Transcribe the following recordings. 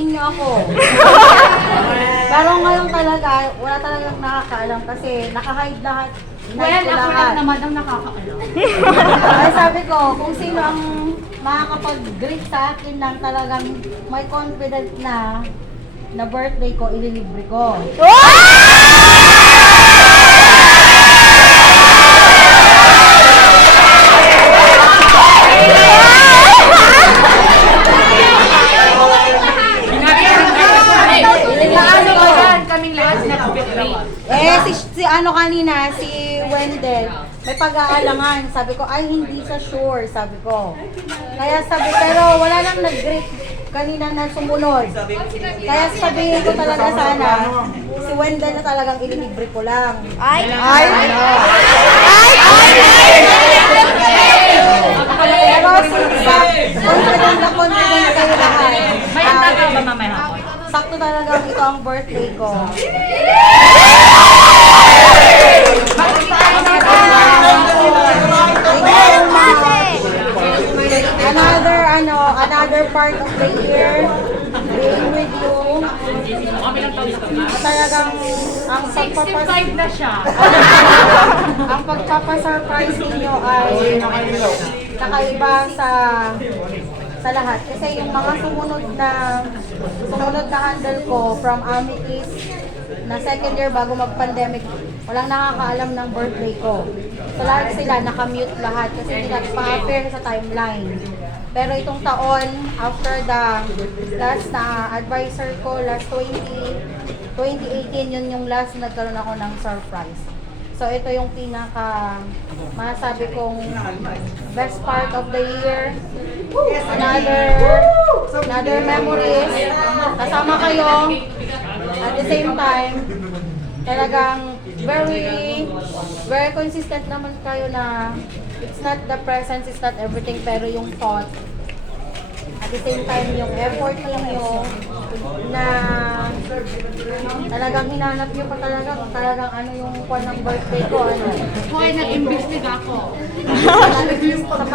Balikin niyo ako. Pero ngayon talaga, wala talagang nakakaalam kasi naka-hide lahat. Well, ako lang naman ang nakakaalam. Kaya sabi ko, kung sino ang makakapag-greet sa akin ng talagang may confident na birthday ko, ililibre ko. Kaming lahat nag-great. Si ano kanina, si Wendell, may pag-aalangan. Sabi ko, ay hindi sa sure, sabi ko. Kaya sabi, pero wala nang nag-greet kanina na sumunod. Kaya sabihin ko talaga sana, si Wendell na talagang ililibre ko lang. Ay! Pero confident kayo lahat. May handa ka ba mamaya hapon? Sakto talagang ito ang birthday ko. Another part of the year, being with you. Talagang ang 65 na siya. ang pagpapasurprise ninyo ay kakaiba sa lahat. Kasi yung mga sumunod na handle ko from Amikis na second year bago mag-pandemic, walang nakakaalam ng birthday ko. So lahat sila nakamute lahat kasi hindi nagpa-appear sa timeline. Pero itong taon, after the last na advisor ko, last 2018, yun yung last nagkaroon ako ng surprise. So ito yung masasabi kong best part of the year. Another memories. Kasama kayo. At the same time, talagang very consistent naman kayo na it's not the presence, it's not everything, pero yung thought. At the same time, yung effort ninyo na talagang hinanap nyo pa talagang ano yung kwan ng birthday ko, ano. Hoy, nag-imbestiga ako.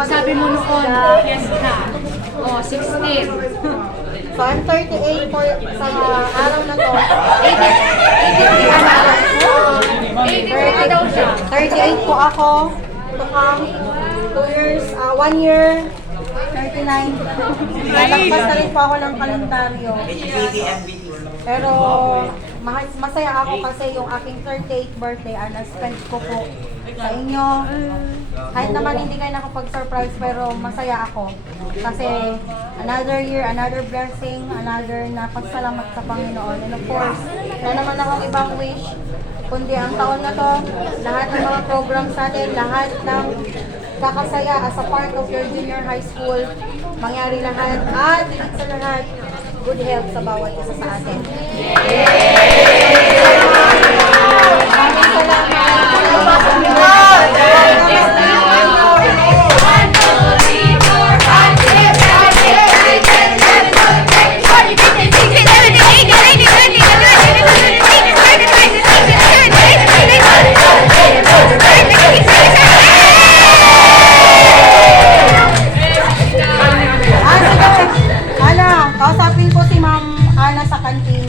Sabi mo noon, yes ka. Oh, 16. So, I'm 38 for sa araw na to. 80 daw siya. 38 po ako. To come 2 years, 1 year, 39. Natakpas na rin po ako ng kalendaryo. Pero masaya ako kasi yung aking 38th birthday na-spend ko po sa inyo. Kahit naman hindi kayo nakapag-surprise pero masaya ako. Kasi another year, another blessing, another na pagsalamat sa Panginoon. And of course, wala naman akong ibang wish kundi ang taon na to, lahat ng mga programs natin, lahat ng kakasaya as a part of your junior high school, mangyari lahat at higit sa lahat, good health sa bawat isa sa atin.